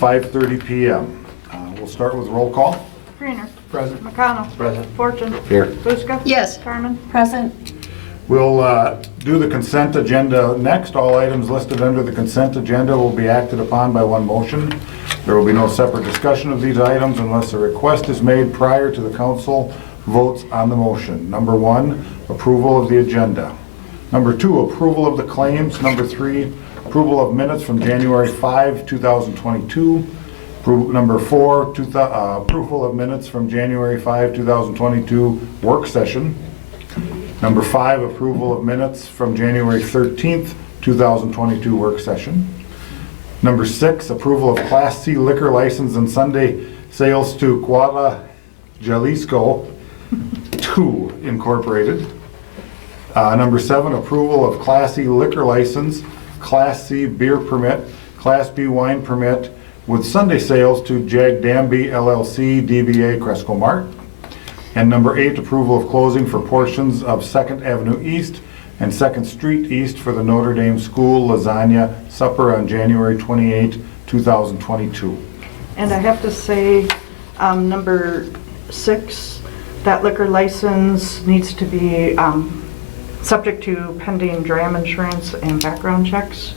5:30 p.m. We'll start with roll call. Greener. Present. McConnell. Present. Fortune. Here. Buska. Yes. Carmen. Present. We'll do the consent agenda next. All items listed under the consent agenda will be acted upon by one motion. There will be no separate discussion of these items unless a request is made prior to the council votes on the motion. Number 1, approval of the agenda. Number 2, approval of the claims. Number 3, approval of minutes from January 5, 2022. Number 4, approval of minutes from January 5, 2022 work session. Number 5, approval of minutes from January 13th, 2022 work session. Number 6, approval of Class C liquor license and Sunday sales to Cuadra Jalisco 2 Incorporated. Number 7, approval of Class E liquor license, Class C beer permit, Class B wine permit with Sunday sales to Jag Danby LLC, DBA Cresco Mart. And number 8, approval of closing for portions of 2nd Avenue East and 2nd Street East for the Notre Dame School Lasagna Supper on January 28, 2022. And I have to say, number 6, that liquor license needs to be subject to pending DRAM insurance and background checks.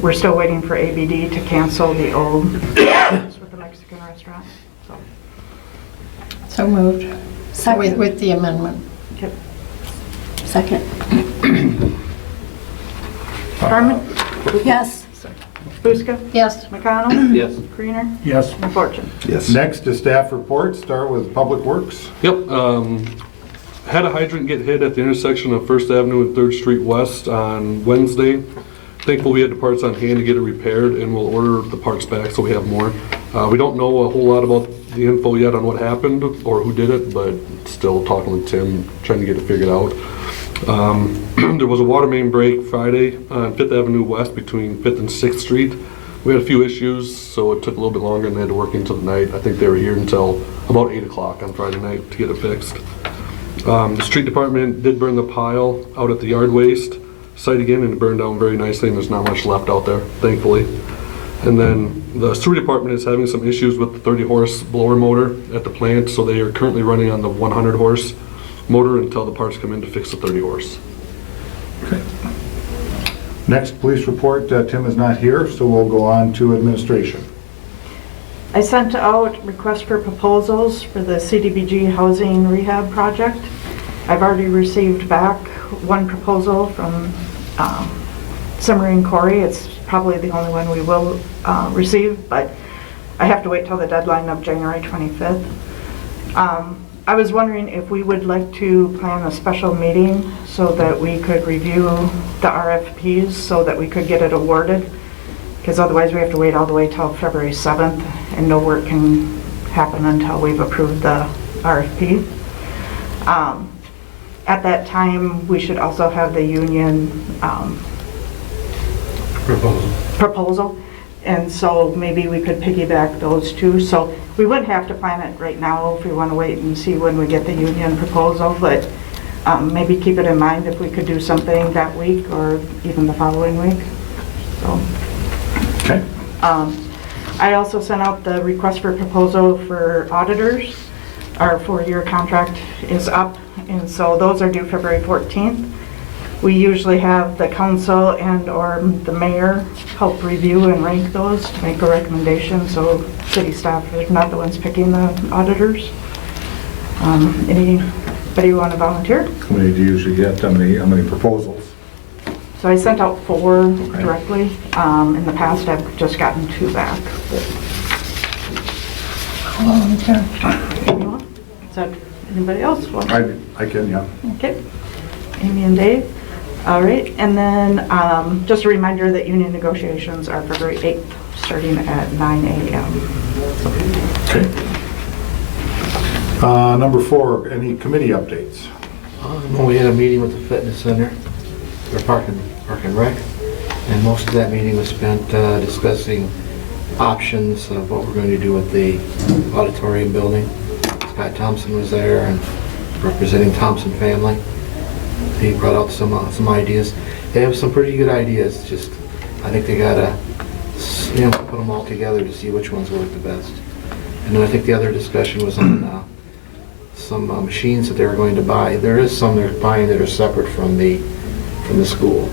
We're still waiting for ABD to cancel the old with the Mexican restaurant. So moved. Second. With the amendment. Okay. Second. Carmen. Yes. Buska. Yes. McConnell. Yes. Greener. Yes. And Fortune. Yes. Next is staff reports. Start with Public Works. Yep, had a hydrant get hit at the intersection of 1st Avenue and 3rd Street West on Wednesday. Thankful we had the parts on hand to get it repaired, and we'll order the parts back so we have more. We don't know a whole lot about the info yet on what happened or who did it, but still talking with Tim, trying to get it figured out. There was a water main break Friday on 5th Avenue West between 5th and 6th Street. We had a few issues, so it took a little bit longer and they had to work into the night. I think they were here until about 8 o'clock on Friday night to get it fixed. The street department did burn the pile out at the yard waste site again, and it burned down very nicely, and there's not much left out there, thankfully. And then the sewer department is having some issues with the 30-horse blower motor at the plant, so they are currently running on the 100-horse motor until the parts come in to fix the 30-horse. Okay. Next, police report. Tim is not here, so we'll go on to administration. I sent out requests for proposals for the CDBG housing rehab project. I've already received back one proposal from Simmering Corey. It's probably the only one we will receive, but I have to wait till the deadline of January 25th. I was wondering if we would like to plan a special meeting so that we could review the RFPs so that we could get it awarded, because otherwise we have to wait all the way till February 7th and no work can happen until we've approved the RFP. At that time, we should also have the union proposal. And so maybe we could piggyback those two. So we wouldn't have to plan it right now if we want to wait and see when we get the union proposal, but maybe keep it in mind if we could do something that week or even the following week. So. Okay. I also sent out the request for proposal for auditors. Our 4-year contract is up, and so those are due February 14th. We usually have the council and or the mayor help review and rank those to make a recommendation, so city staff are not the ones picking the auditors. Anybody want to volunteer? How many do you usually get? How many proposals? So I sent out 4 directly. In the past, I've just gotten 2 back. Is that anybody else? I can, yeah. Okay. Amy and Dave. All right. And then just a reminder that union negotiations are February 8th, starting at 9 a.m. Okay. Number 4, any committee updates? Well, we had a meeting with the fitness center, or Park and Rec, and most of that meeting was spent discussing options of what we're going to do with the auditorium building. Scott Thompson was there and representing Thompson family. He brought out some ideas. They have some pretty good ideas. Just I think they got Yeah, put them all together to see which ones work the best. And then I think the other discussion was on some machines that they were going to buy. There is some they're buying that are separate from the school.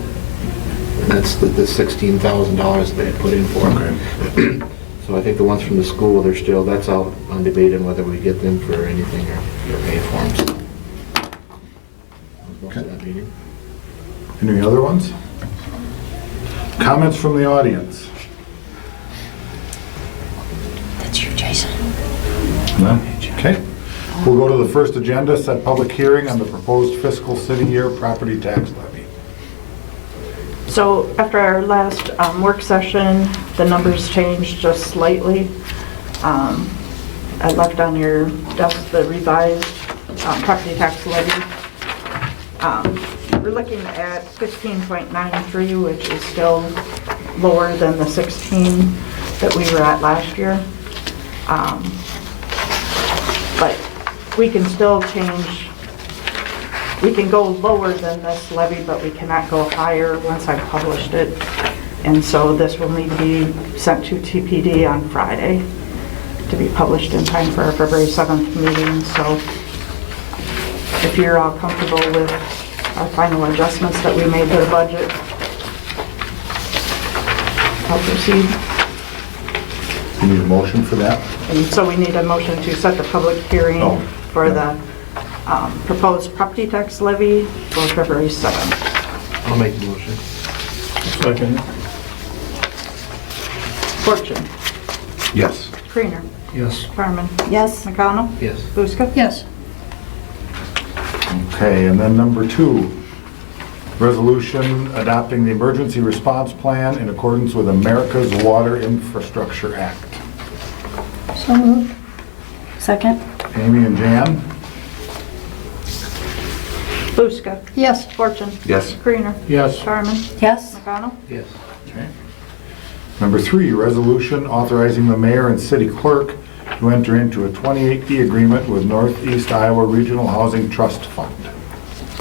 And that's the $16,000 they had put in for them. Okay. So I think the ones from the school, that's out on debate on whether we get them for anything or pay for them. Most of that meeting. Any other ones? Comments from the audience? That's you, Jason. None? Okay. We'll go to the first agenda, set public hearing on the proposed fiscal city year property tax levy. So after our last work session, the numbers changed just slightly. I left on your desk the revised property tax levy. We're looking at 15.93, which is still lower than the 16 that we were at last year. But we can still change, we can go lower than this levy, but we cannot go higher once I've published it. And so this will need to be sent to TPD on Friday to be published in time for our February 7th meeting. So if you're all comfortable with our final adjustments that we made to the budget, I'll proceed. You need a motion for that? And so we need a motion to set the public hearing Oh, for yeah. the proposed property tax levy for February 7th. I'll make the motion. Second. Fortune, Yes. Creener, Yes. Carmen, Yes. McConnell, Yes. Buska. Yes. Okay, and then number 2, resolution adopting the emergency response plan in accordance with America's Water Infrastructure Act. So moved. Second. Amy and Jan? Buska, Yes. Fortune, Yes. Creener, Yes. Carmen, Yes. McConnell, Yes. Okay. Number 3, resolution authorizing the mayor and city clerk to enter into a 28-D agreement with Northeast Iowa Regional Housing Trust Fund.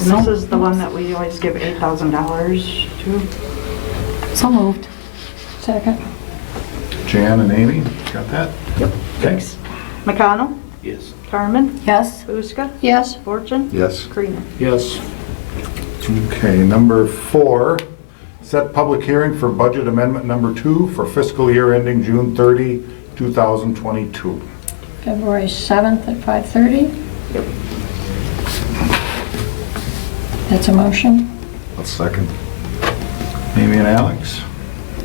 and this is the one that we always give $8,000 to. So moved. Second. Jan and Amy, got that? Yep. Okay. McConnell, Yes. Carmen, Yes. Buska, Yes. Fortune, Yes. Creener. Yes. Okay, number 4, set public hearing for budget amendment number 2 for fiscal year ending June 30, 2022. February 7th at 5:30. Yep. That's a motion. I'll second. Amy and Alex?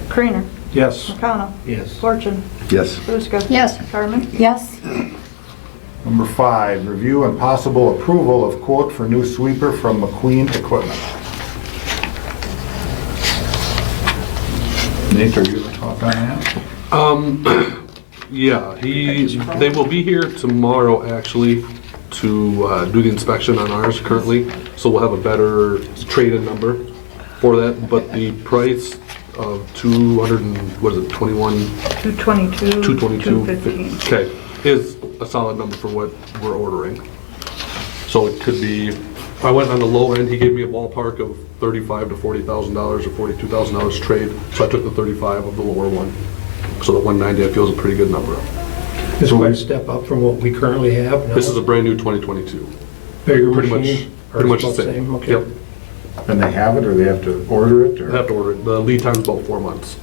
Creener, Yes. McConnell, Yes. Fortune, Yes. Buska. Yes. Carmen, Yes. Number 5, review and possible approval of quote for new sweeper from Mcqueen Equipment. Nate, are you going to talk on that? Yeah, they will be here tomorrow, actually, to do the inspection on ours currently, so we'll have a better trade-in number for that, but the price of 200 and, what is it, 222, 222, 215. okay, is a solid number for what we're ordering. So it could be, I went on the low end, he gave me a ballpark of $35,000 to $40,000 or $42,000 trade, so I took the 35 of the lower one. So the 190 I feel is a pretty good number. It's quite a step up from what we currently have now. This is a brand new 2022. Bigger Pretty machine? much Or the about same. Okay. Yep, And they have it, or they have to order it? I Or? have to order it. The lead time's about 4 months.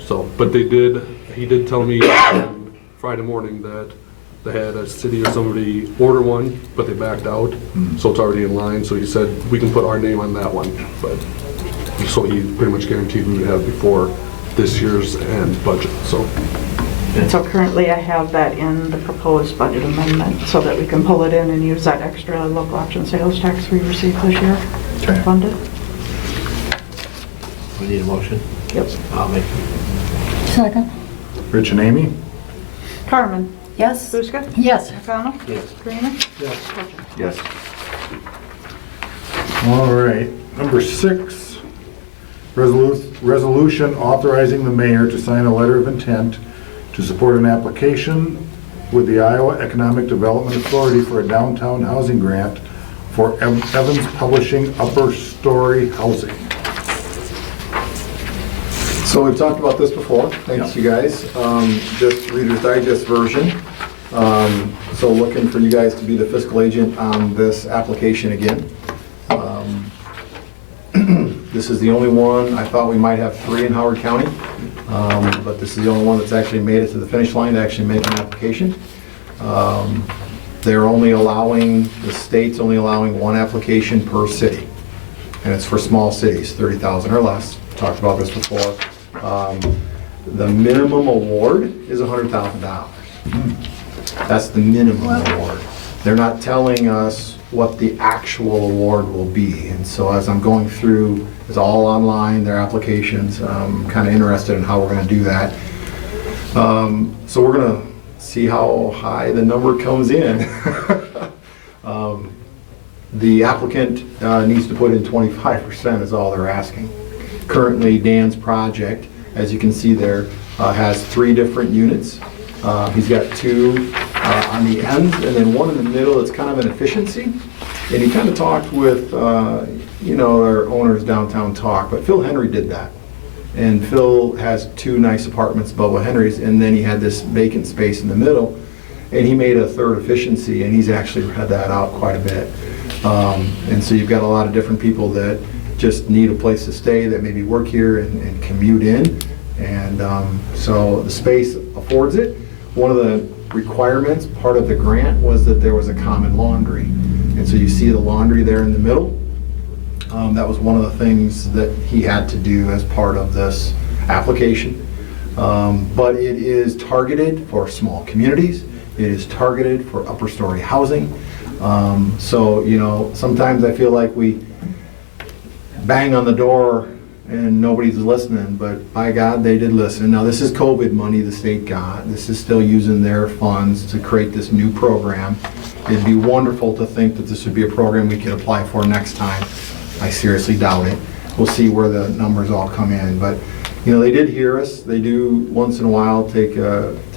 So, but he did tell me on Friday morning that they had a city or somebody order one, but they backed out, so it's already in line. So he said, we can put our name on that one, but, so he pretty much guaranteed we would have it before this year's end budget, so. And so currently I have that in the proposed budget amendment so that we can pull it in and use that extra local option sales tax we received this year to Okay. fund it. We need a motion? Yep. I'll make it. Second. Rich and Amy? Carmen, Yes. Buska, Yes. McConnell, Yes. Creener, Yes. Fortune. Yes. All right, number 6, resolution authorizing the mayor to sign a letter of intent to support an application with the Iowa Economic Development Authority for a downtown housing grant for Evans Publishing upper story housing. So we've talked about this before, thanks you guys. Just Reader's Digest version. So looking for you guys to be the fiscal agent on this application again. This is the only one, I thought we might have 3 in Howard County, but this is the only one that's actually made it to the finish line to actually make an application. They're only allowing, the state's only allowing 1 application per city. And it's for small cities, 30,000 or less. Talked about this before. The minimum award is $100,000. That's the minimum award. They're not telling us what the actual award will be. And so as I'm going through, it's all online, their applications. I'm kind of interested in how we're going to do that. So we're going to see how high the number comes in. The applicant needs to put in 25% is all they're asking. Currently, Dan's project, as you can see there, has 3 different units. He's got 2 on the ends and then 1 in the middle. It's kind of an efficiency. And he kind of talked with, our owners downtown talk, but Phil Henry did that. And Phil has 2 nice apartments, Bubba Henry's, and then he had this vacant space in the middle. And he made a 3rd efficiency, and he's actually had that out quite a bit. And so you've got a lot of different people that just need a place to stay, that maybe work here and commute in. And so the space affords it. One of the requirements, part of the grant, was that there was a common laundry. And so you see the laundry there in the middle. That was one of the things that he had to do as part of this application. But it is targeted for small communities. It is targeted for upper story housing. So, sometimes I feel like we bang on the door and nobody's listening, but by God, they did listen. Now, this is COVID money the state got. This is still using their funds to create this new program. It'd be wonderful to think that this would be a program we could apply for next time. I seriously doubt it. We'll see where the numbers all come in, but they did hear us. They do once in a while take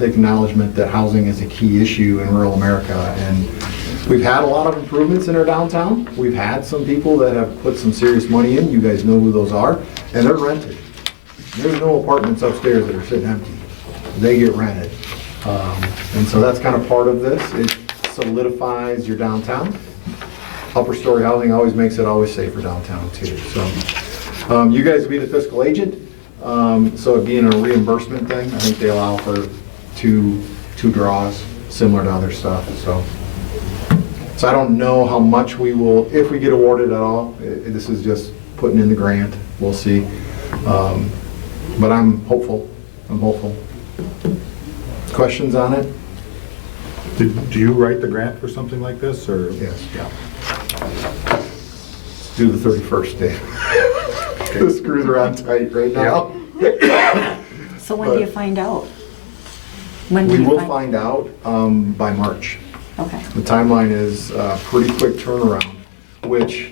acknowledgement that housing is a key issue in rural America, and we've had a lot of improvements in our downtown. We've had some people that have put some serious money in. You guys know who those are, and they're rented. There's no apartments upstairs that are sitting empty. They get rented, and so that's kind of part of this. It solidifies your downtown. Upper story housing always makes it always safer downtown too. So you guys will be the fiscal agent. So it being a reimbursement thing, I think they allow for two draws, similar to other stuff. So I don't know how much we will, if we get awarded at all. This is just putting in the grant. We'll see. But I'm hopeful. Questions on it? Do you write the grant for something like this, or? Yes. Yeah. Let's do the 31st day. Okay. The screws are on tight right now. So when do you find out? When do We you will find out by March. Okay. The timeline is a pretty quick turnaround, which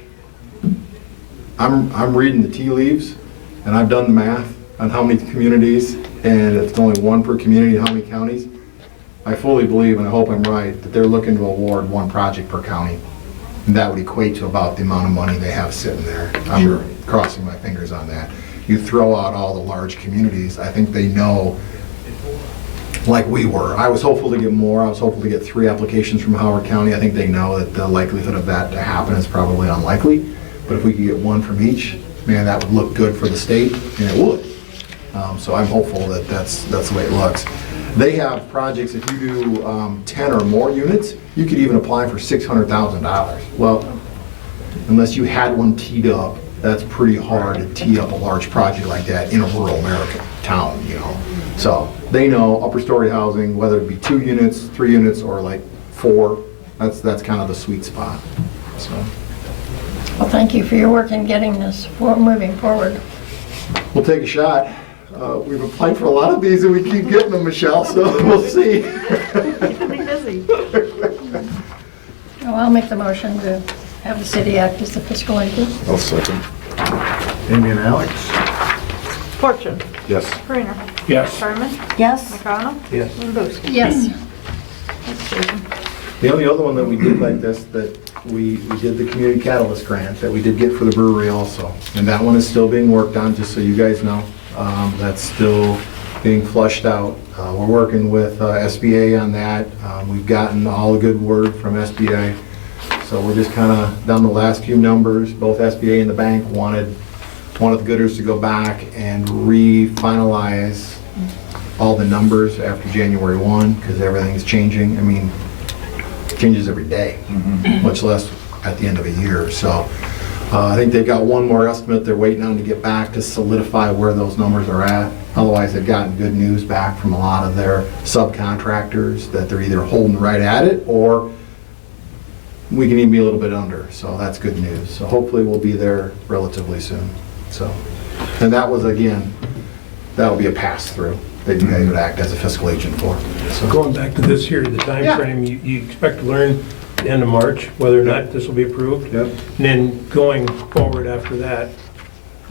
I'm reading the tea leaves, and I've done the math on how many communities, and it's only 1 per community, how many counties. I fully believe, and I hope I'm right, that they're looking to award 1 project per county. And that would equate to about the amount of money they have sitting there. I'm crossing my fingers on that. You throw out all the large communities, I think they know, like we were. I was hopeful to get more. I was hopeful to get 3 applications from Howard County. I think they know that the likelihood of that to happen is probably unlikely. But if we could get 1 from each, man, that would look good for the state, and it would. So I'm hopeful that that's the way it looks. They have projects, if you do 10 or more units, you could even apply for $600,000. Well, unless you had one teed up, that's pretty hard to tee up a large project like that in a rural American town, So they know upper story housing, whether it be 2 units, 3 units, or like 4, that's kind of the sweet spot, so. Well, thank you for your work in getting this moving forward. We'll take a shot. We've applied for a lot of these and we keep getting them, Michelle, so we'll see. Keeping me busy. Well, I'll make the motion to have the city act as the fiscal agent. I'll second. Amy and Alex? Fortune. Yes. Creener. Yes. Carmen. Yes. McConnell. Yes. Lumbowski. Yes. Thanks, Jason. The only other one that we did like this, that we did the Community Catalyst grant that we did get for the brewery also. And that one is still being worked on, just so you guys know. That's still being flushed out. We're working with SBA on that. We've gotten all the good word from SBA. So we're just kind of down the last few numbers. Both SBA and the bank wanted the Gooders to go back and re-finalize all the numbers after January 1, because everything's changing. I mean, it changes every day, much less at the end of a year. So I think they've got one more estimate they're waiting on to get back to solidify where those numbers are at. Otherwise, they've gotten good news back from a lot of their subcontractors that they're either holding right at it, or we can even be a little bit under. So that's good news. So hopefully we'll be there relatively soon. So, and that was, again, that'll be a pass-through that you guys would act as a fiscal agent for. So Going back to this here, the time frame, you expect to learn the end of March whether or not this will be approved? Yep. And then going forward after that,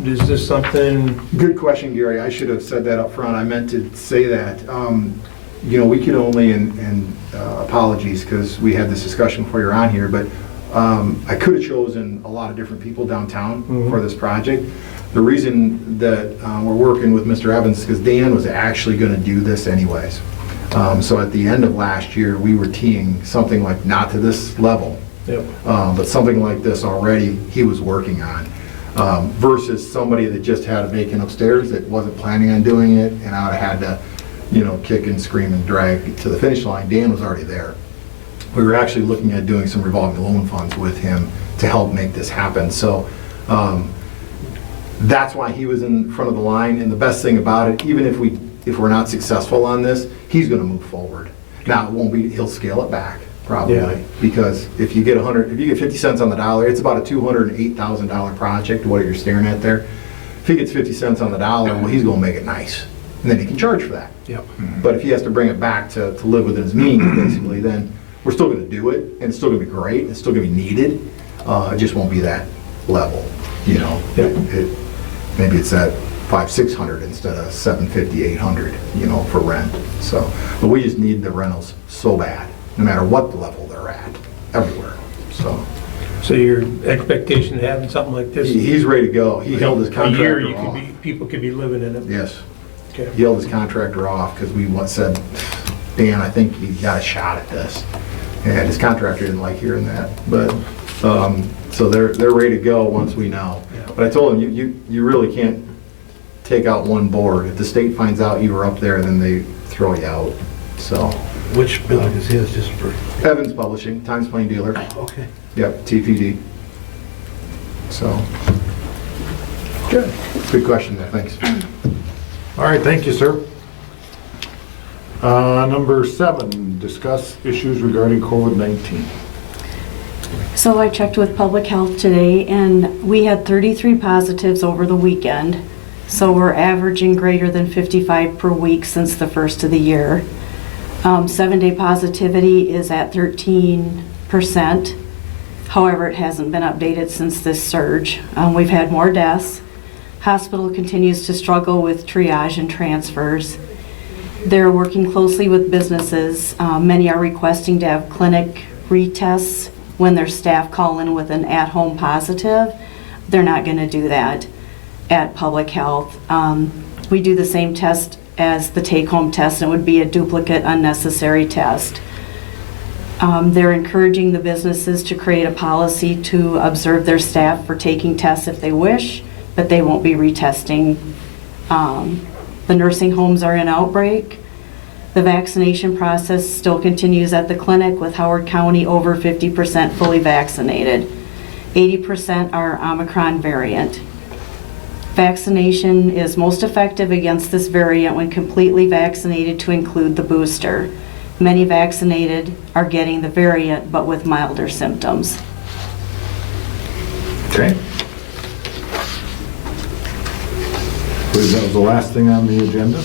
is this something, Good question, Gary. I should have said that up front. I meant to say that. You know, we could only, and apologies, because we had this discussion before you're on here, but I could have chosen a lot of different people downtown for this project. The reason that we're working with Mr. Evans is because Dan was actually going to do this anyways. So at the end of last year, we were teeing something like, not to this level, but something like this already he was working on. Versus somebody that just had a vacant upstairs that wasn't planning on doing it, and I would have had to, you know, kick and scream and drag to the finish line. Dan was already there. We were actually looking at doing some revolving loan funds with him to help make this happen. So that's why he was in front of the line. And the best thing about it, even if we're not successful on this, he's going to move forward. Now, it won't be, he'll scale it back probably, Yeah. because if you get 50 cents on the dollar, it's about a $208,000 project, what you're staring at there. If he gets 50 cents on the dollar, well, he's going to make it nice, and then he can charge for that. Yep. But if he has to bring it back to live within his means, basically, then we're still going to do it, and it's still going to be great, it's still going to be needed. It just won't be that level, you know. Maybe it's at $500-600 instead of $750, $800, you know, for rent. So, but we just need the rentals so bad, no matter what the level they're at, everywhere. So your expectation to having something like this? he's ready to go. He held his A contractor year, off. people could be living in it? Yes. Okay. He held his contractor off because we once said, Dan, I think you got a shot at this. And his contractor didn't like hearing that. But, so they're ready to go once we know. Yeah. But I told him, you really can't take out one board. If the state finds out you were up there, then they throw you out. So, Which building is his, just for? Evans Publishing, Times Plain Dealer. Okay. Yep, TPD. So, Good. good question there, thanks. All right, thank you, sir. Number 7, discuss issues regarding COVID-19. So I checked with Public Health today, and we had 33 positives over the weekend. So we're averaging greater than 55 per week since the first of the year. 7-day positivity is at 13%. However, it hasn't been updated since this surge. We've had more deaths. Hospital continues to struggle with triage and transfers. They're working closely with businesses. Many are requesting to have clinic retests when their staff call in with an at-home positive. They're not going to do that at Public Health. We do the same test as the take-home test, and it would be a duplicate, unnecessary test. They're encouraging the businesses to create a policy to observe their staff for taking tests if they wish, but they won't be retesting. The nursing homes are in outbreak. The vaccination process still continues at the clinic, with Howard County over 50% fully vaccinated. 80% are Omicron variant. Vaccination is most effective against this variant when completely vaccinated, to include the booster. Many vaccinated are getting the variant, but with milder symptoms. Okay. I believe that was the last thing on the agenda.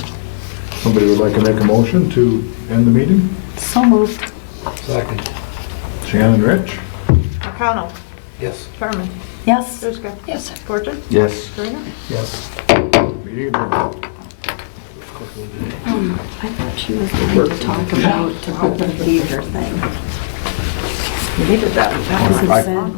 Somebody would like to make a motion to end the meeting? So moved. Second. Shannon, Rich? O'Connell. Yes. Carmen. Yes. Buska. Yes. Fortune. Yes. Serena. Yes. Meeting adjourned. I thought she was going to talk about the behavior thing. You needed that. Because it said